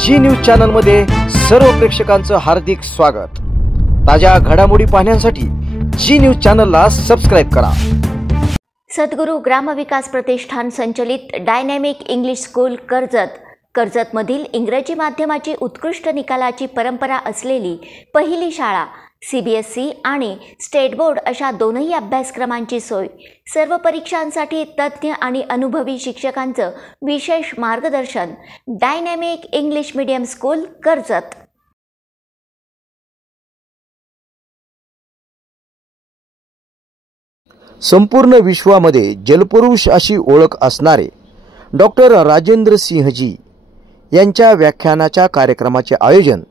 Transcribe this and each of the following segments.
जी news channel मध्ये सर्व प्रेक्षकांचं हार्दिक स्वागत। ताज्या घडामोडी पाहण्यासाठी जी न्यूज चॅनलला सबस्क्राइब करा। सद्गुरू ग्रामविकास प्रतिष्ठान संचलित डायनॅमिक इंग्लिश स्कूल कर्जतमधील इंग्रजी माध्यमाची उत्कृष्ट निकालाची परंपरा असलेली पहिली शाळा CBSE आणि स्टेट बोर्ड अशा दोनही अभ्यासक्रमांची सोय, सर्व परीक्षांसाठी तज्ञ आणि अनुभवी शिक्षकांचं विशेष मार्गदर्शन। Dynamic English medium school Karjat. संपूर्ण विश्वामध्ये जलपुरुष अशी ओळख असणारे डॉक्टर राजेंद्र सिंहजी यांच्या व्याख्यानाच्या कार्यक्रमाचे आयोजन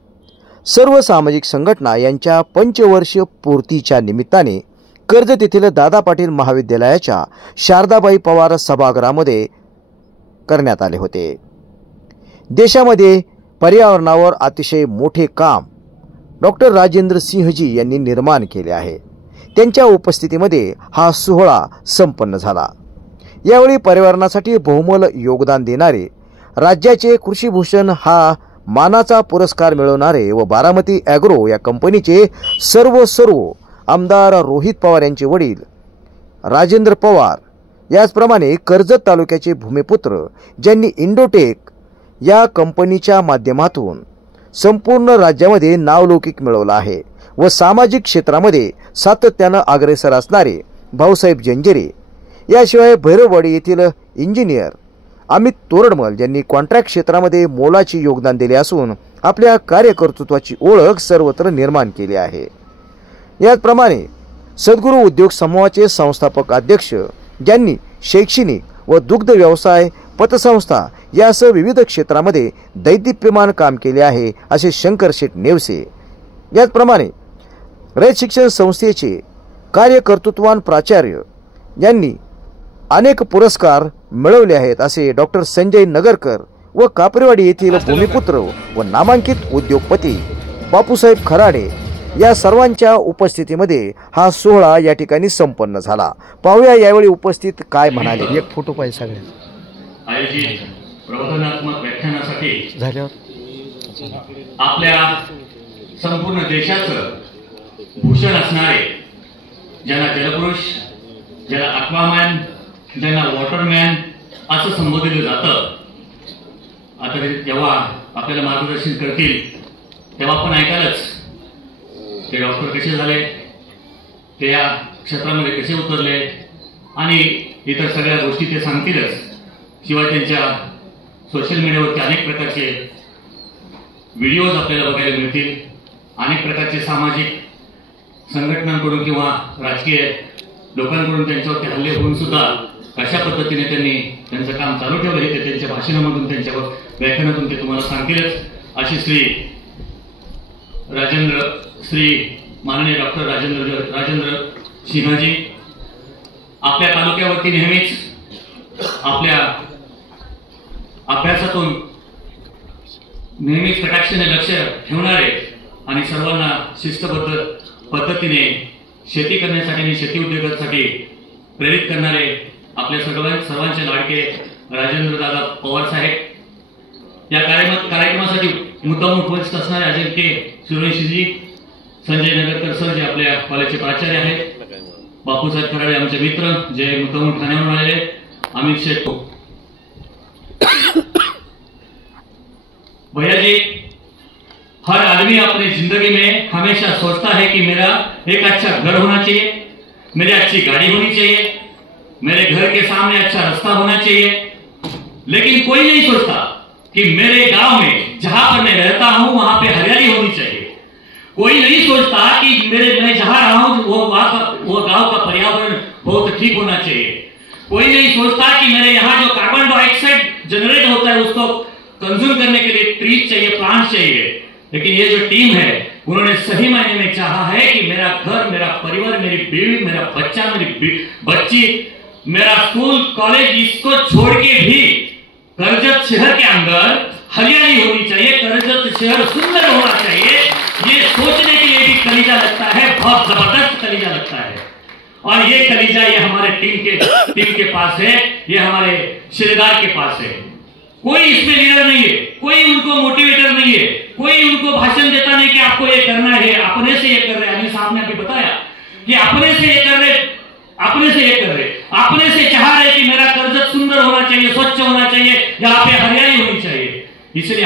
सर्व सामाजिक संघटना यांच्या पंचवर्षीय पूर्तीच्या निमित्ताने कर्जत येथील दादा पाटील महाविद्यालयाच्या शारदाबाई पवार सभागृहामध्ये करण्यात आले होते। देशामध्ये पर्यावरणावर अतिशय मोठे काम डॉक्टर राजेंद्र सिंहजी यांनी निर्माण केले आहे। त्यांच्या उपस्थितीमध्ये हा सोहळा संपन्न झाला। यावेळी पर्यावरणासाठी बहुमोल योगदान देणारे राज्याचे कृषीभूषण हा मानाचा पुरस्कार मिळवणारे व बारामती ॲग्रो या कंपनीचे सर्व आमदार रोहित पवार यांचे वडील राजेंद्र पवार, याचप्रमाणे कर्जत तालुक्याचे भूमिपुत्र ज्यांनी इंडोटेक या कंपनीच्या माध्यमातून संपूर्ण राज्यामध्ये नावलौकिक मिळवला आहे व सामाजिक क्षेत्रामध्ये सातत्याने अग्रेसर असणारे भाऊसाहेब जंजिरे, याशिवाय भैरववाडी येथील इंजिनियर अमित तोरडमल ज्यांनी कॉन्ट्रॅक्ट क्षेत्रामध्ये मोलाचे योगदान दिले असून आपल्या कार्यकर्तृत्वाची ओळख सर्वत्र निर्माण केली आहे। याचप्रमाणे सद्गुरू उद्योग समूहाचे संस्थापक अध्यक्ष ज्यांनी शैक्षणिक व दुग्ध व्यवसाय पतसंस्था यासह विविध क्षेत्रामध्ये दैदिप्यमान काम केले आहे असे शंकर शेठ नेवसे, याचप्रमाणे रयत शिक्षण संस्थेचे कार्यकर्तृत्वान प्राचार्य यांनी अनेक पुरस्कार मिळवले आहेत असे डॉक्टर संजय नगरकर व कापरेवाडी येथील भूमिपुत्र व नामांकित उद्योगपती बापूसाहेब खराडे या सर्वांच्या उपस्थितीमध्ये हा सोहळा या ठिकाणी संपन्न झाला। पाहूया यावेळी उपस्थित काय म्हणाले। एक फोटो पाहिजे सगळ्यांचा। आयोजित प्रबोधनात्मक व्याख्यानासाठी झाल्यावर आपल्या संपूर्ण देशाचं भूषण असणारे ज्यांना जलपुरुष, ज्याला अक्वामॅन, ज्यांना वॉटरमॅन असं संबोधलं जातं, आता जेव्हा आपल्याला मार्गदर्शन करतील तेव्हा आपण ऐकालच ते डॉक्टर कसे झाले, ते या क्षेत्रामध्ये कसे उतरले आणि इतर सगळ्या गोष्टी ते सांगतीलच। शिवाय त्यांच्या सोशल मीडियावरती अनेक प्रकारचे व्हिडिओज आपल्याला बघायला मिळतील। अनेक प्रकारचे सामाजिक संघटनांकडून किंवा राजकीय लोकांकडून त्यांच्यावरती हल्ले होऊन सुद्धा कशा पद्धतीने त्यांनी त्यांचं काम चालू ठेवलं हे त्यांच्या भाषणामधून, त्यांच्या व्याख्यानातून ते तुम्हाला सांगतीलच। अशी माननीय डॉक्टर राजेंद्र सिंहजी आपल्या तालुक्यावरती नेहमीच आपल्या अभ्यासातून नेहमीच कटाक्षाने लक्ष ठेवणारे आणि सर्वांना शिस्तबद्ध पद्धतीने शेती करण्यासाठी आणि शेती उद्योगासाठी प्रेरित करणारे आपल्या सर्वांचे लाडके राजेंद्र दादा पवार साहेब, या कार्यक्रमासाठी मुद्दाम उपस्थित असणारे अजिंक्य सुरेशजी, संजय नगरकर सर जे आपल्या कॉलेजचे प्राचार्य आहेत, बापूसाहेब खराडे आमचे मित्र जे मुद्दाम ठाण्याहून आलेले, अमित शेठ भैया जी, हर आदमी अपनी जिंदगी में हमेशा सोचता है कि मेरा एक अच्छा घर होना चाहिए, मेरी अच्छी गाड़ी होनी चाहिए, मेरे घर के सामने अच्छा रास्ता होना चाहिए, लेकिन कोई नहीं सोचता कि मेरे गांव में जहां पर मैं रहता हूं वहां पे हरियाली होनी चाहिए। कोई नहीं सोचता कि मैं जहां रहा हूं वो गांव का पर्यावरण बहुत ठीक होना चाहिए। कोई नहीं सोचता कि मेरे यहाँ जो कार्बन डाइऑक्साइड जनरेट होता है उसको कंज्यूम करने के लिए ट्रीज चाहिए, प्लांट्स चाहिए। लेकिन ये जो टीम है उन्होंने सही मायने में चाहा है कि मेरा घर, मेरा परिवार, मेरी बीवी, मेरा बच्चा, मेरी बच्ची, मेरा स्कूल कॉलेज, इसको छोड़ के भी कर्जत शहर के अंदर हरियाली होनी चाहिए, कर्जत शहर सुंदर होना चाहिए। ये सोचने के लिए भी कलीजा लगता है, बहुत जबरदस्त कलीजा लगता है। और ये कलीजा ये हमारे टीम के पास है, ये हमारे शिलेदार के पास है। कोई इसमें लीडर नहीं है, कोई उनको मोटिवेटर नहीं है, कोई उनको भाषण देता नहीं कि आपको ये करना है, अपने से ये कर रहे। अनिल साहब ने अभी बताया कि अपने से ये कर रहे, अपने से ये कर रहे, अपने से चाह रहे कि मेरा कर्जत सुंदर होना चाहिए, स्वच्छ होना चाहिए, यहाँ पे हरियाली होनी चाहिए। इसलिए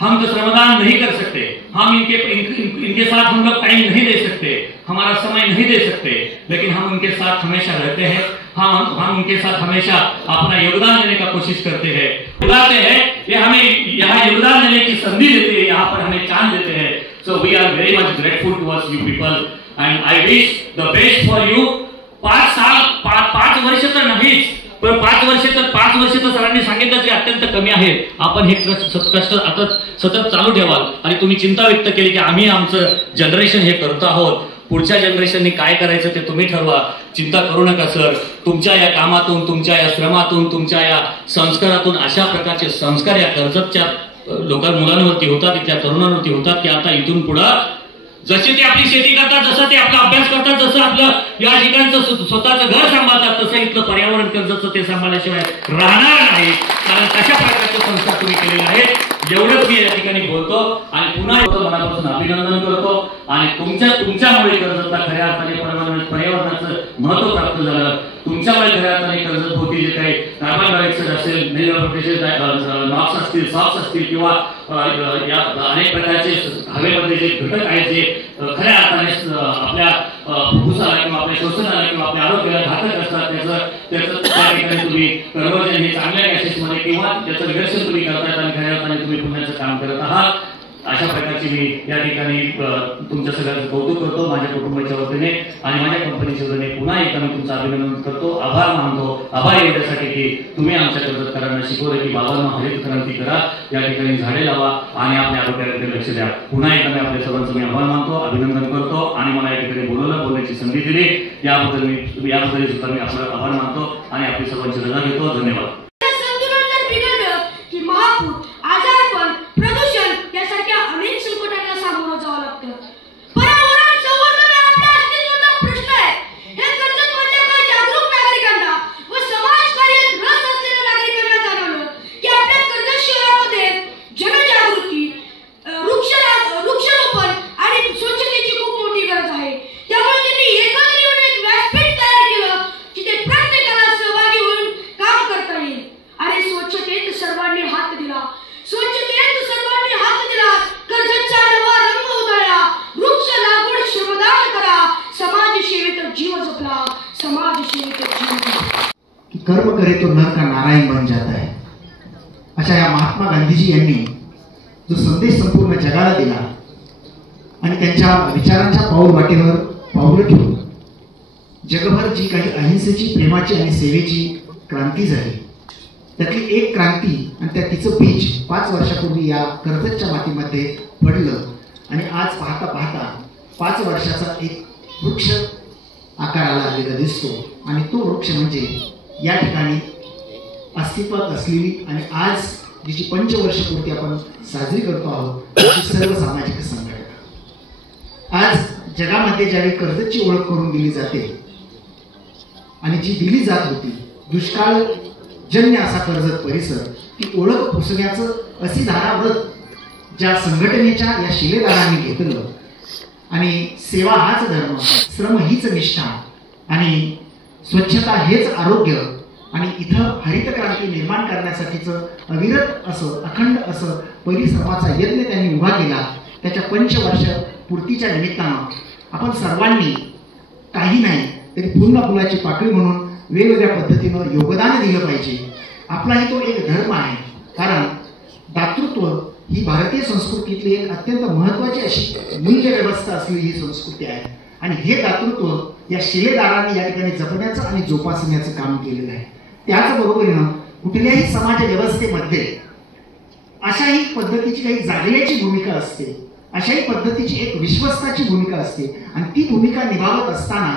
हम तो श्रमदान नहीं कर सकते, हम इनके साथ हम लोग टाइम नहीं दे सकते, हमारा समय नहीं दे सकते, लेकिन हम उनके साथ हमेशा रहते हैं। हम उनके साथ हमेशा अपना योगदान देने का कोशिश करते हैं, बुलाते हैं, ये हमें यहाँ योगदान देने की संधि देते हैं, यहाँ पर हमें चांस देते हैं। So we are very much grateful towards you people and I wish the best for you. 5 वर्ष तर नाहीच, पण 5 वर्ष तर सरांनी सांगितलं जे अत्यंत कमी आहे। आपण हे कष्ट आता सतत चालू ठेवाल आणि तुम्ही चिंता व्यक्त केली की आम्ही आमचं जनरेशन हे करतो आहोत, पुढच्या जनरेशनने काय करायचं ते तुम्ही ठरवा, चिंता करू नका सर। तुमच्या या कामातून, तुमच्या या श्रमातून, तुमच्या या संस्कारातून अशा प्रकारचे संस्कार या कर्जतच्या मुलांवरती होतात, त्या तरुणांवरती होतात की आता इथून पुढे जसे ते आपली शेती करतात, जसं ते आपला अभ्यास करतात, जसं आपलं या ठिकाणचं स्वतःचं घर सांभाळतात, तसं इथलं पर्यावरण कर्जतचं ते सांभाळल्याशिवाय राहणार नाही। कारण तशा प्रकारचे संस्कार तुम्ही केलेले आहेत। एवढंच मी या ठिकाणी बोलतो आणि पुन्हा मनापासून अभिनंदन करतो आणि तुमच्यामुळे कर्जतला खऱ्या अर्थाने पर्यावरणाचं महत्व प्राप्त झालं। तुमच्यामुळे खऱ्या अर्थाने कर्जत होती जे काही कार्बन डायऑक्साईड असेल, नॉक्स असतील, सॉक्स असतील किंवा या अनेक प्रकारचे हवेमध्ये जे घटक आहेत जे खऱ्या अर्थाने आपल्या फुफ्फुसाला किंवा आपल्या श्वसनाला किंवा आपल्या आरोग्याला घातक असतात, त्याचं त्या ठिकाणी तुम्ही कन्व्हर्जन हे चांगल्या गॅसेसमध्ये किंवा त्याचं निरसन तुम्ही करतायत आणि खऱ्या अर्थाने तुम्ही पुण्याचं काम करत आहात। अशा प्रकारची मी या ठिकाणी तुमच्या सगळ्यांचं कौतुक करतो माझ्या कुटुंबाच्या वतीने आणि माझ्या कंपनीच्या वतीने। पुन्हा एकदा मी तुमचं अभिनंदन करतो, आभार मानतो। आभार एवढ्यासाठी की तुम्ही आमच्या कर्जतकरांना शिकवलं की बाबांना हरित क्रांती करा, या ठिकाणी झाडे लावा आणि आपल्या आरोग्याकडे लक्ष द्या। पुन्हा एकदा मी आपल्या सर्वांचं मी आभार मानतो, अभिनंदन करतो आणि मला या ठिकाणी बोलण्याची संधी दिली याबद्दल सुद्धा मी आपला आभार मानतो आणि आपली सर्वांची रजा घेतो। धन्यवाद। कर्म करे तो नर का नारायण बन जाता है, अशा या महात्मा गांधीजी यांनी जो संदेश संपूर्ण जगाला दिला आणि त्यांच्या विचारांच्या पाऊलवाटेवर पाऊल ठेवून जगभर जी काही अहिंसेची, प्रेमाची आणि सेवेची क्रांती झाली, त्यातली एक क्रांती आणि त्या तिचं बीज 5 वर्षापूर्वी या कर्जतच्या मातीमध्ये पडलं आणि आज पाहता पाहता 5 वर्षाचा एक वृक्ष आकाराला आलेला दिसतो आणि तो वृक्ष म्हणजे या ठिकाणी अस्तित्वात असलेली आणि आज जिची 5 वर्षपूर्ती आपण साजरी करतो आहोत ती सर्व सामाजिक संघटना। आज जगामध्ये ज्यावेळी कर्जतची ओळख करून दिली जाते आणि जी दिली जात होती, दुष्काळजन्य असा कर्जत परिसर, ती ओळख पुसण्याचं अशी धाराव्रत ज्या संघटनेच्या या शिलेदारांनी घेतलं आणि सेवा हाच धर्म, श्रम हीच निष्ठा आणि स्वच्छता हेच आरोग्य आणि इथं हरित क्रांती निर्माण करण्यासाठीचं अविरत असं अखंड असं परिश्रमाचा यज्ञ त्यांनी उभा केला। त्याच्या 5 वर्ष पूर्तीच्या निमित्तानं आपण सर्वांनी काही नाही तरी पूर्ण फुलाची पाकळी म्हणून वेगवेगळ्या पद्धतीनं योगदान दिलं पाहिजे। आपलाही तो एक धर्म आहे, कारण दातृत्व ही भारतीय संस्कृतीतली एक अत्यंत महत्त्वाची अशी मूल्य व्यवस्था असलेली ही संस्कृती आहे आणि हे दातृत्व या शिलेदारांनी या ठिकाणी जपण्याचं आणि जोपासण्याचं काम केलेलं आहे। त्याचबरोबरीनं कुठल्याही समाज व्यवस्थेमध्ये अशाही पद्धतीची काही जागल्याची भूमिका असते, अशाही पद्धतीची एक विश्वस्ताची भूमिका असते आणि ती भूमिका निभावत असताना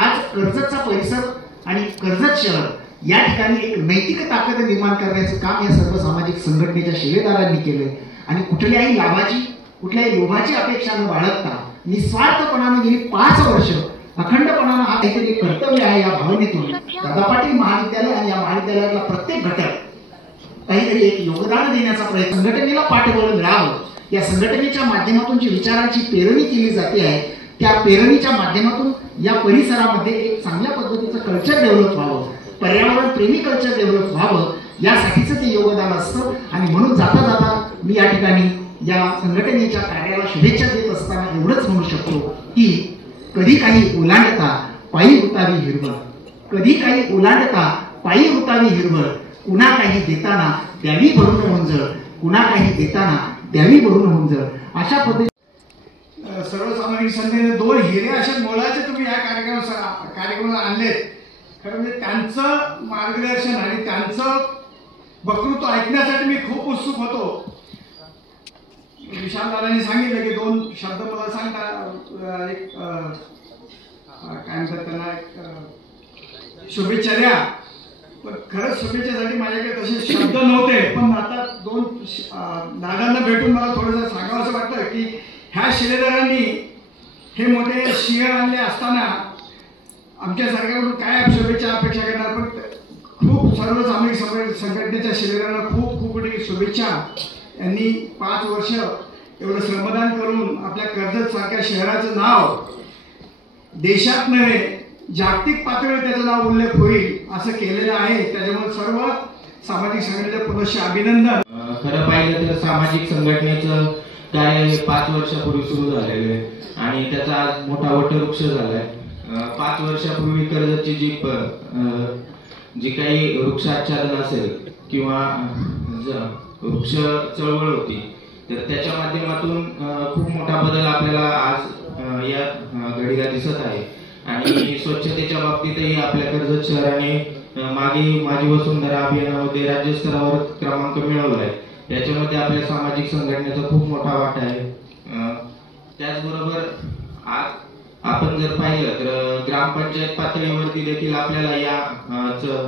आज कर्जतचा परिसर आणि कर्जत शहर या ठिकाणी एक नैतिक ताकद निर्माण करण्याचं काम या सर्व सामाजिक संघटनेच्या शिलेदारांनी केलंय आणि कुठल्याही लाभाची, कुठल्याही लोभाची अपेक्षा न बाळगता निस्वार्थपणाने गेली 5 वर्ष अखंडपणानं हा काहीतरी कर्तव्य आहे या भावनेतून दादा पाटील महाविद्यालय आणि या महाविद्यालयातला प्रत्येक घटक काहीतरी एक योगदान देण्याचा प्रयत्न, संघटनेला पाठबळ मिळावं, या संघटनेच्या माध्यमातून जी विचारांची पेरणी केली जाते आहे त्या पेरणीच्या माध्यमातून या परिसरामध्ये एक चांगल्या पद्धतीचं कल्चर डेव्हलप व्हावं, पर्यावरण प्रेमी कल्चर डेव्हलप व्हावं, यासाठीचं ते योगदान असतं. आणि म्हणून जाता जाता मी या ठिकाणी या संघटनेच्या कार्याला शुभेच्छा देत असताना एवढंच म्हणू शकतो की कधी काही ओलांडता पायी उतावी हिरवळ, कधी काही ओलांडता पायी उतावी हिरवळ, कुणा काही देताना द्यावी भरून हुंजळ, कुणा काही देताना द्यावी भरून हुंजळ. अशा पद्धती सर्व सामाजिक संघटनेने 2 हिरे असे मोलाचे तुम्ही या कार्यक्रमाला आणलेत. खरं म्हणजे त्यांचं मार्गदर्शन आणि त्यांचं वक्तृत्व ऐकण्यासाठी मी खूप उत्सुक होतो. विशालदादांनी सांगितलं की 2 शब्द मला सांगता, एक काय म्हणतात त्यांना, एक शुभेच्छा द्या. पण खरंच शुभेच्छेसाठी माझ्याकडे तसे शब्द नव्हते. पण आता 2 दादांना भेटून मला थोडंसं सांगावं असं वाटतं की ह्या शिलेदारांनी हे मोठे शिळे आणले असताना आमच्या सरकारकडून काय शुभेच्छा अपेक्षा करणार. पण खूप सर्व सामाजिक संघटनेच्या शिलेदारांना खूप खूप मोठी शुभेच्छा. यांनी 5 वर्ष एवढं श्रमदान करून आपल्या कर्जत सारख्या शहराचं नाव देशात नव्हे जागतिक पातळीवर त्याचं नाव उल्लेख होईल असं केलेलं आहे. त्याच्यामुळे सर्व सामाजिक संघटनेचं पुनश्च अभिनंदन. खरं पाहिलं तर सामाजिक संघटनेचं कार्य हे 5 वर्षापूर्वी सुरू झालेलं आहे आणि त्याचा आज मोठा वटवृक्ष झालाय. 5 वर्षापूर्वी कर्जतची जी काही वृक्षाच्छादन असेल किंवा वृक्ष चळवळ होती तर त्याच्या माध्यमातून खूप मोठा बदल आपल्याला आज या घडीला दिसत आहे. आणि स्वच्छतेच्या बाबतीतही आपल्या कर्जत शहराने मागे माझी वसुंधरा अभियानामध्ये राज्यस्तरावर क्रमांक मिळवलाय. त्याच्यामध्ये आपल्या सामाजिक संघटनेचा खूप मोठा वाटा आहे. त्याचबरोबर आज आपण जर पाहिलं तर ग्रामपंचायत पातळीवरती देखील आपल्याला या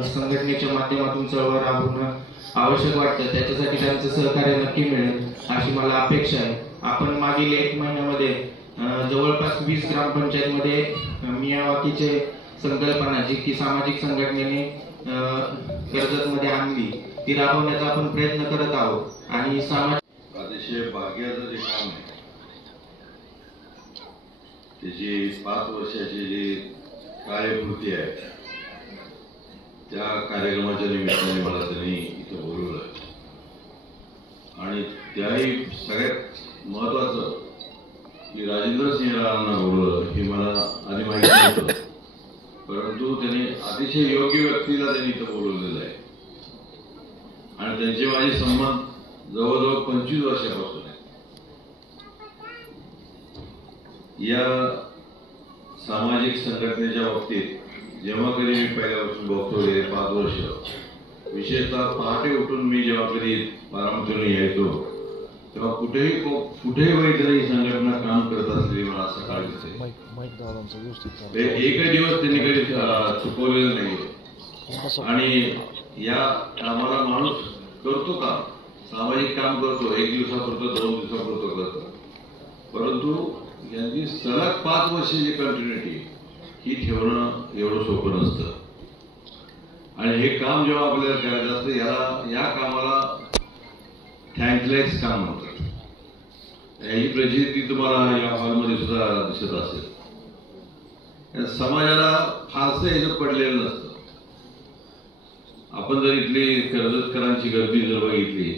संघटनेच्या माध्यमातून चळवळ राबवणं आवश्यक वाटतं. त्याच्यासाठी त्यांचं सहकार्य नक्की मिळेल अशी मला अपेक्षा आहे. आपण मागील 1 महिन्यामध्ये जवळपास 20 ग्रामपंचायतमध्ये मियावाकीचे संकल्पना जी की सामाजिक संघटनेने कर्जतमध्ये आणली ती राबवण्याचा आपण प्रयत्न करत आहोत. आणि सामाजिक अतिशय भाग्याचं जे काम आहे त्याची 5 वर्षाची जी कार्यपूर्ती आहे त्या कार्यक्रमाच्या निमित्ताने मला त्यांनी इथं बोलवलं आणि त्याही सगळ्यात महत्वाचं की राजेंद्र सिंह राणांना बोलवलं हे मला आधी माहिती नव्हतं. परंतु त्यांनी अतिशय योग्य व्यक्तीला त्यांनी इथं बोलवलेलं आहे आणि त्यांचे माझे संबंध जवळजवळ 25 वर्षापासून आहे. या सामाजिक संघटनेच्या बाबतीत जेव्हा कधी मी पहिल्यापासून बघतो गेले 5 वर्ष विशेषतः पहाटे उठून मी जेव्हा कधी बारामतीतून यायचो तेव्हा कुठेही वैद्यकीय ही संघटना काम करत असलेली मला सकाळी दिसते. एकही दिवस त्यांनी कधी चुकवलेलं नाही. आणि या कामाला माणूस करतो का सामाजिक काम करतो, 1 दिवसापुरतं 2 दिवसापुरतं करतो. परंतु यांची सलग 5 वर्षाची कंटिन्युटी ही ठेवणं एवढं सोपं नसतं. आणि हे काम जेव्हा आपल्याला करायचं असतं या कामाला थँकलेस काम म्हणतात. ही प्रचिती तुम्हाला या हॉलमध्ये सुद्धा दिसत असेल. समाजाला फारसं याच्यात पडलेलं नसतं. आपण जर इथली कर्जतकरांची गर्दी जर बघितली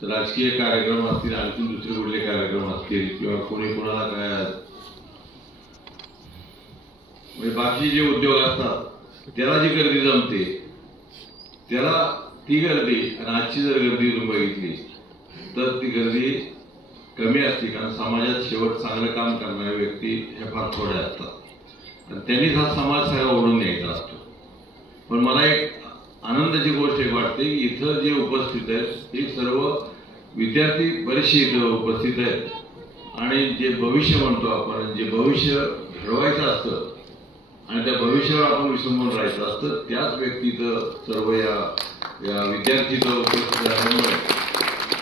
तर राजकीय कार्यक्रम असतील, आणखी दुसरे कुठले कार्यक्रम असतील किंवा कोणी कोणाला काय म्हणजे बाकी जे उद्योग असतात त्याला जी गर्दी जमते त्याला ती गर्दी आणि आजची जर गर्दी तुम्ही बघितली तर ती गर्दी कमी असते. कारण समाजात शेवट चांगलं काम करणारे व्यक्ती हे फार थोडे असतात आणि त्यांनीच हा समाज सगळा ओढून न्यायचा असतो. पण मला एक आनंदाची गोष्ट एक वाटते की इथं जे उपस्थित आहेत हे सर्व विद्यार्थी बरेचसे इथं उपस्थित आहेत आणि जे भविष्य म्हणतो आपण, जे भविष्य घडवायचं असतं आणि त्या भविष्यावर आपण विसंबून राहायचं असतं त्याच व्यक्ती इथं सर्व या विद्यार्थी उपस्थित असल्यामुळे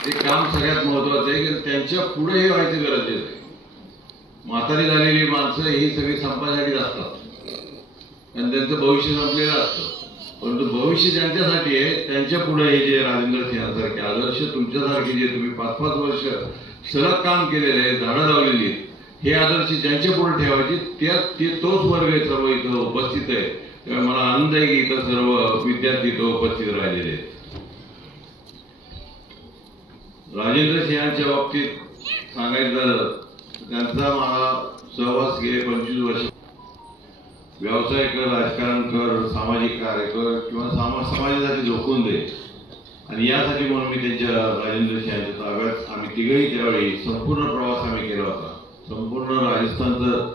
ते काम सगळ्यात महत्वाचं आहे की त्यांच्या पुढे हे व्हायचं गरजेचं आहे. म्हातारी झालेली माणसं ही सगळी संपासाठी असतात आणि त्यांचं भविष्य संपलेलं असतं. परंतु भविष्य ज्यांच्यासाठी आहे त्यांच्या पुढे हे जे राजेंद्र सिंहांसारखे आदर्श तुमच्यासारखे जे तुम्ही 5-5 वर्ष सलग काम केलेले आहे, झाडं लावलेली आहेत, हे आदर्श ज्यांच्या पुढे ठेवायचे तोच वर्ग सर्व इथं उपस्थित आहे. त्यामुळे मला आनंद आहे की इथं सर्व विद्यार्थी इथं उपस्थित राहिलेले आहेत. राजेंद्र सिंहांच्या बाबतीत सांगायचं झालं त्यांचा मला सहवास गेले 25 वर्ष. व्यवसाय कर, राजकारण कर, सामाजिक कार्य कर किंवा समाजासाठी झोकून दे, आणि यासाठी म्हणून मी त्यांच्या राजेंद्र सिंहांच्या ताब्यात आम्ही तिघही त्यावेळी संपूर्ण प्रवास आम्ही केला होता. संपूर्ण राजस्थानचं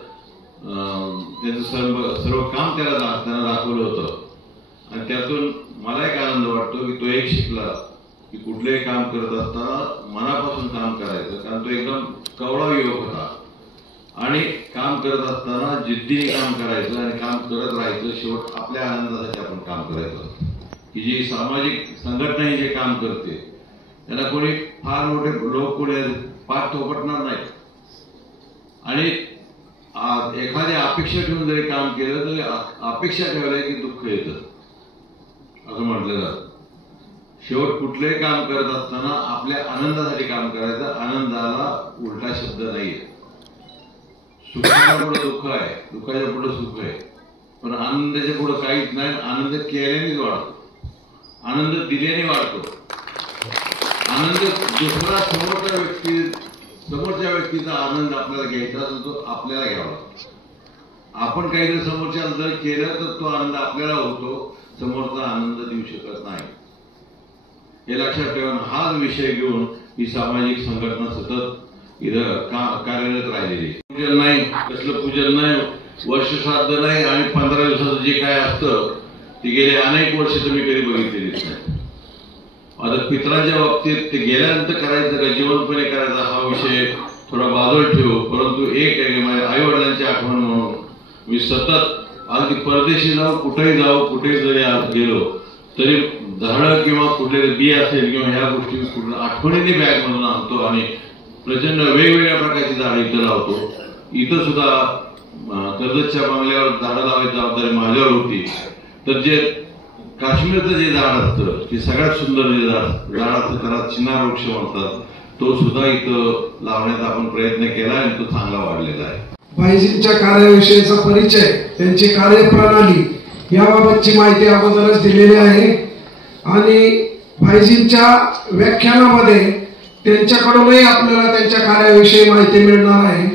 त्यांचं सर्व काम त्यांना दाखवलं होतं. आणि त्यातून मला एक आनंद वाटतो की तो एक शिकला की कुठलंही काम करत असताना मनापासून काम करायचं, कारण तो एकदम कवळा युवक होता आणि काम करत असताना जिद्दीने काम करायचं आणि काम करत राहायचं. शेवट आपल्या आनंदासाठी आपण काम करायचं. की जी सामाजिक संघटना ही जे काम करते त्याला कोणी फार मोठे लोक कोणी पाठ थोपटणार नाही, आणि एखादी अपेक्षा ठेवून जरी काम केलं तरी अपेक्षा ठेवल्या की दुःख येतं असं म्हटलं जातं. शेवट कुठलंही काम करत असताना आपल्या आनंदासाठी काम करायचं. आनंदाला उलटा शब्द नाहीये. सुखाच्या पुढे दुःख आहे, दुःखाच्या पुढे सुख आहे, पण आनंदाच्या पुढे काहीच नाही. आनंद केल्यानेच वाढतो, आनंद दिल्याने वाढतो. आनंद दुसरा समोरच्या व्यक्तीचा आनंद आपल्याला घ्यायचा असतो, तो आपल्याला घ्यावा. आपण काहीतरी समोरच्या जर केलं तर तो आनंद आपल्याला होतो, समोरचा आनंद देऊ शकत नाही. हे लक्षात ठेवून हाच विषय घेऊन ही सामाजिक संघटना सतत इथं कार्यरत राहिलेली. पूजन नाही, कसलं पूजन नाही, वर्ष श्राद्ध नाही, आणि 15 दिवसाचं जे काय असतं ते गेले अनेक वर्ष तुम्ही कधी बघितलेलीच नाही. आता पितरांच्या बाबतीत ते गेल्यानंतर करायचं का जिवंतपणे करायचा हा विषय थोडा बाजूला ठेवू. परंतु एक आहे की माझ्या आई वडिलांची आठवण म्हणून मी सतत अगदी परदेशी जाऊ, कुठेही जाऊ, कुठेही जरी आज गेलो तरी झाडं किंवा कुठले बी असेल किंवा ह्या गोष्टी आठवणीने बॅग मधून आणतो आणि प्रचंड वेगवेगळ्या प्रकारची झाडं इथं लावतो. इथं सुद्धा कर्जतच्या बंगल्यावर झाडं लावायची जबाबदारी माझ्यावर होती. तर जे काश्मीरचं जे झाड असतं ते सगळ्यात सुंदर जे झाड असतं त्याला चिनार वृक्ष म्हणतात, तो सुद्धा इथं लावण्याचा आपण प्रयत्न केला आणि तो चांगला वाढलेला आहे. भाईजींच्या कार्याविषयीचा परिचय, त्यांची कार्यप्रणाली याबाबतची माहिती अगोदरच दिलेली आहे, आणि भाईजींच्या व्याख्यानामध्ये त्यांच्याकडूनही आपल्याला त्यांच्या कार्याविषयी माहिती मिळणार आहे.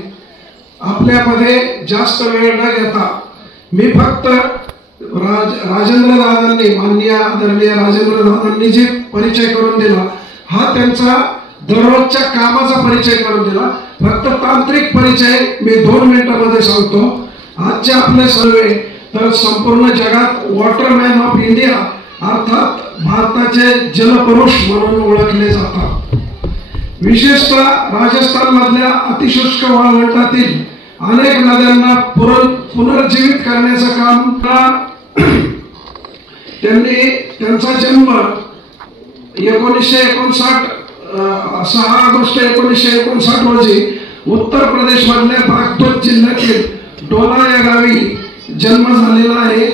आपल्यामध्ये जास्त वेळ न घेता मी फक्त राजेंद्र दादांनी, माननीय आदरणीय राजेंद्र दादांनी जे परिचय करून दिला हा त्यांचा दररोजच्या कामाचा परिचय करून दिला. फक्त तांत्रिक परिचय मी 2 मिनिटांमध्ये सांगतो. आजचे आपले सर्वे तर संपूर्ण जगात वॉटरमॅन ऑफ इंडिया अर्थात भारताचे जलपुरुष म्हणून ओळखले जातात. विशेषतः राजस्थान मधल्या अतिशुष्क वाळवंटातील अनेक नद्यांना पुनर्जीवित करण्याचं काम त्यांचा जन्म 1959 6 ऑगस्ट 1959 रोजी उत्तर प्रदेश मधल्या बागपत जिल्ह्यातील डोला या गावी जन्म झालेला आहे.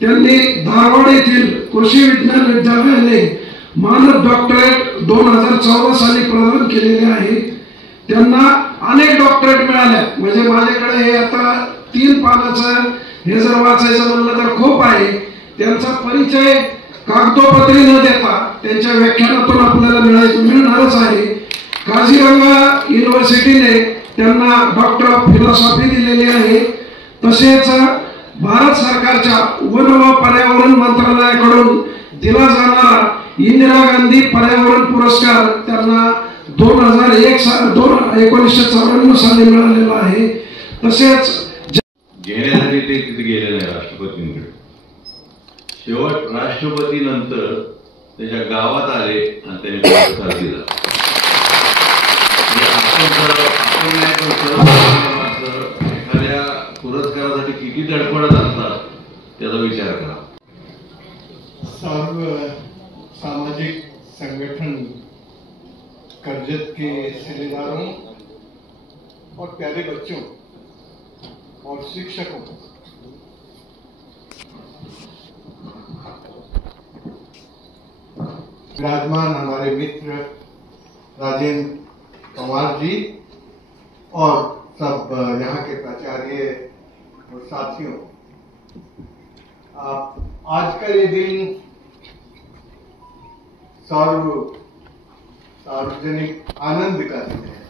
त्यांनी धारवाड येथील कृषी विज्ञान विद्यालयाने मानद डॉक्टरेट 2014 साली प्रदान केलेले आहे. त्यांना अनेक डॉक्टरेट मिळाल्या. म्हणजे माझ्याकडे हे आता 3 पानाचं हे जर वाचायचं म्हणलं तर खूप आहे. त्यांचा परिचय कागदोपत्री न देता त्यांच्या व्याख्यानातून आपल्याला मिळणारच आहे. काझीरंगा युनिव्हर्सिटीने त्यांना डॉक्टर ऑफ फिलॉसॉफी दिलेली आहे. तसेच भारत सरकारच्या वन व पर्यावरण मंत्रालयाकडून दिला जाणारा इंदिरा गांधी पर्यावरण पुरस्कार त्यांना 1994 साली मिळालेला आहे. तसेच घेण्यासाठी ते तिथे गेलेले आहे राष्ट्रपतींकडे. शेवट राष्ट्रपती नंतर त्याच्या गावात आले आणि त्यांनी पुरस्कार दिला. एखाद्या पुरस्कारासाठी किती धडपडत असतात त्याचा विचार करा. सर्व सामाजिक संगठन कर्जत के सेवादारों और प्यारे बच्चों और शिक्षकों, विराजमान हमारे मित्र राजेंद्र पंवार जी और सब यहाँ के प्राचार्य और साथियों, आज का ये दिन सार्वजनिक आनंद का दिन है।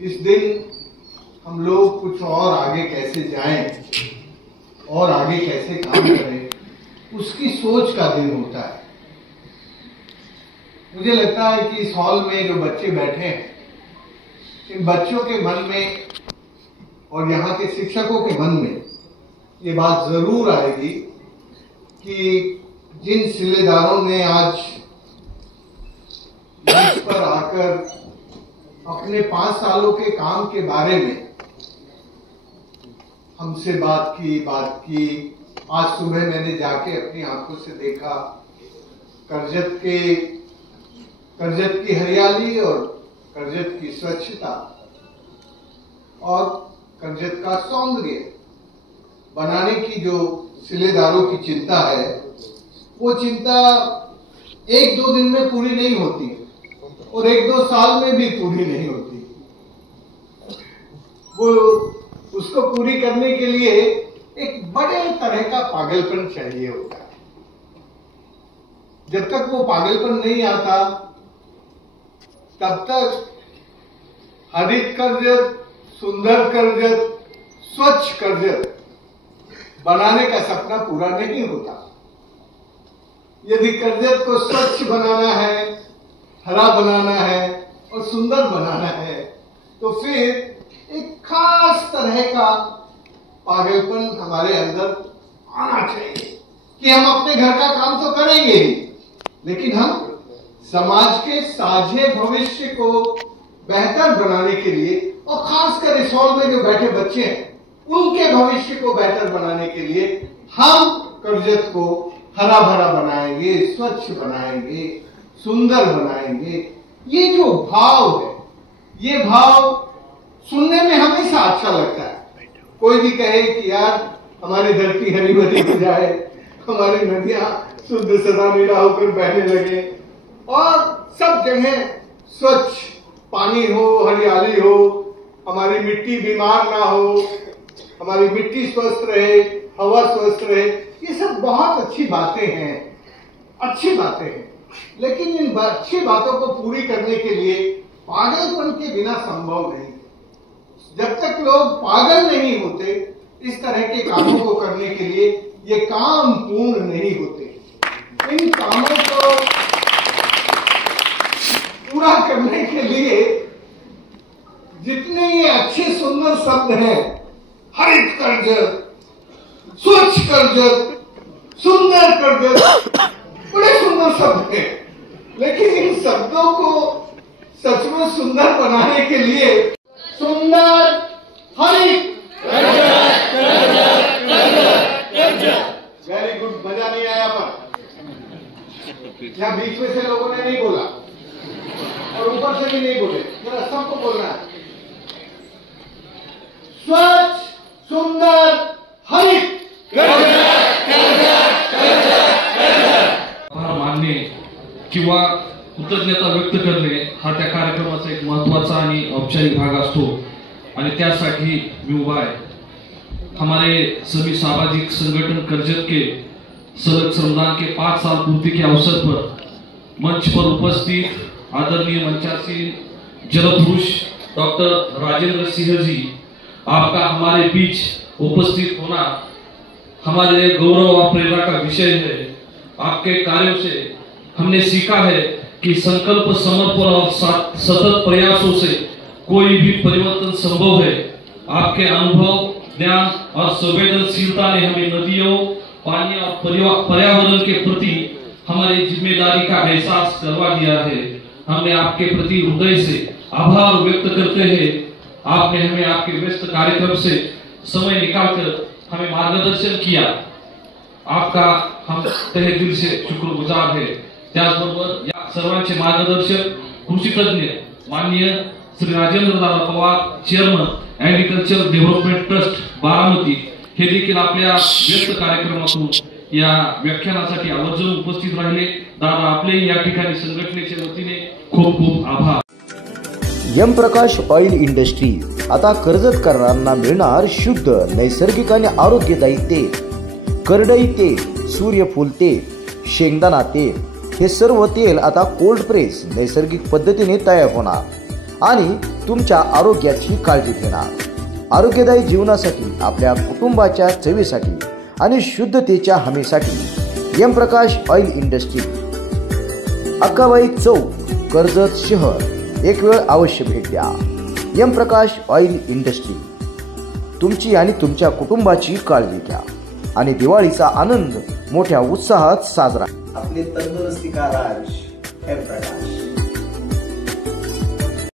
इस दिन हम लोग कुछ और आगे कैसे जाएं और आगे कैसे काम करें, उसकी सोच का दिन होता है। मुझे लगता है कि इस हॉल में जो बच्चे बैठे हैं, इन बच्चों के मन में और यहाँ के शिक्षकों के मन में ये बात जरूर आएगी कि जिन सिलेदारों ने आज मंच पर आकर अपने 5 सालों के काम के बारे में हमसे बात की। आज सुबह मैंने जाके अपनी आंखों से देखा करजत की हरियाली और करजत की स्वच्छता और करजत का सौंदर्य बनाने की जो सिलेदारों की चिंता है, वो चिंता 1-2 दिन में पूरी नहीं होती और 1-2 साल में भी पूरी नहीं होती। वो उसको पूरी करने के लिए एक बड़े तरह का पागलपन चाहिए होता है। जब तक वो पागलपन नहीं आता, तब तक हरित करजत, सुंदर करजत, स्वच्छ करजत बनाने का सपना पूरा नहीं होता। यदि करजत को स्वच्छ बनाना है, हरा बनाना है और सुंदर बनाना है, तो फिर एक खास तरह का पागलपन हमारे अंदर आना चाहिए कि हम अपने घर का काम तो करेंगे ही, लेकिन हम समाज के साझे भविष्य को बेहतर बनाने के लिए और खासकर इस हॉल में जो बैठे बच्चे हैं, उनके भविष्य को बेहतर बनाने के लिए हम करजत को हरा भरा बनाएंगे, स्वच्छ बनाएंगे, सुंदर बनाएंगे। ये जो भाव है, ये भाव सुनने में हमेशा अच्छा लगता है। कोई भी कहे कि यार हमारी धरती हरी भरी हो जाए, हमारी नदियां शुद्ध सदा नीला होकर बहने लगे और सब जगह स्वच्छ पानी हो, हरियाली हो, हमारी मिट्टी बीमार ना हो, हमारी मिट्टी स्वस्थ रहे, हवा स्वस्थ रहे। ये सब बहुत अच्छी बातें हैं, अच्छी बातें हैं, लेकिन इन अच्छी बातों को पूरी करने के लिए पागलपन के बिना संभव नहीं। जब तक लोग पागल नहीं होते इस तरह के कामों को करने के लिए, ये काम पूर्ण नहीं होते। इन कामों को पूरा करने के लिए जितने ये अच्छे सुंदर शब्द हैं, हरित करजत, स्वच्छ करजत, सुंदर करजत, बड़े सुंदर शब्द हैं, लेकिन इन शब्दों को सचमुच सुंदर बनाने के लिए सुंदर हरित वेरी गुड, मजा नहीं आया पर यहाँ बीच में से लोगों ने नहीं बोला और ऊपर से भी नहीं बोले, जरा सबको बोलना है। स्वच्छ, सुंदर, हरित आभार मानणे किंवा कृतज्ञता व्यक्त करणे हा त्या कार्यक्रमाचा एक महत्त्वाचा आणि औपचारिक भाग असतो आणि त्यासाठी मी उभा आहे। हमारे सभी सामाजिक संगठन करजत के सड़क श्रमदान के 5 साल पूर्ति के अवसर पर मंच पर उपस्थित आदरणीय मंचासीन जलपुरुष डॉक्टर राजेंद्र सिंह जी, आपका हमारे बीच उपस्थित होना हमारे लिए गौरव और प्रेरणा का विषय है। आपके कार्यों से हमने सीखा है कि संकल्प, समर्पण और सतत प्रयासों से कोई भी परिवर्तन संभव है। आपके अनुभव, ज्ञान और संवेदनशीलता ने हमें नदियों, पानी और पर्यावरण के प्रति हमारी जिम्मेदारी का एहसास करवा दिया है। हमने आपके प्रति हृदय से आभार व्यक्त करते हैं। आपने हमें आपके व्यस्त कार्यक्रम से समय निकालकर हमें मार्गदर्शन किया, आपका हम तहे दिल से शुक्रगुजार है। त्याचबरोबर या सर्वांचे मार्गदर्शक कृषी तज्ञ माननीय Shri Rajendra Dada Pawar, chairman agriculture development trust Baramati, हे देखील आपल्या व्यस्त कार्यक्रमातून या व्याख्यानासाठी आवर्जून उपस्थित राहिले. दादा आपले या ठिकाणी संघटनेच्या वतीने खूप खूप आभार. एम प्रकाश ऑइल इंडस्ट्री आता कर्जतकरांना मिळणार शुद्ध नैसर्गिक आणि आरोग्यदायी तेल. करडई तेल, सूर्यफूल तेल, शेंगदाणा तेल हे सर्व तेल आता कोल्ड प्रेस नैसर्गिक पद्धतीने तयार होणार आणि तुमच्या आरोग्याची काळजी घेणार. आरोग्यदायी जीवनासाठी, आपल्या कुटुंबाच्या चवीसाठी आणि शुद्धतेच्या हमीसाठी एम प्रकाश ऑइल इंडस्ट्री, अक्काबाई चौक, कर्जत शहर. एक वेळ अवश्य भेट द्या. एम प्रकाश ऑइल इंडस्ट्री. तुमची आणि तुमच्या कुटुंबाची काळजी घ्या आणि दिवाळीचा आनंद मोठ्या उत्साहात साजरा. आपले तंदुरुस्ती का राज एम प्रकाश.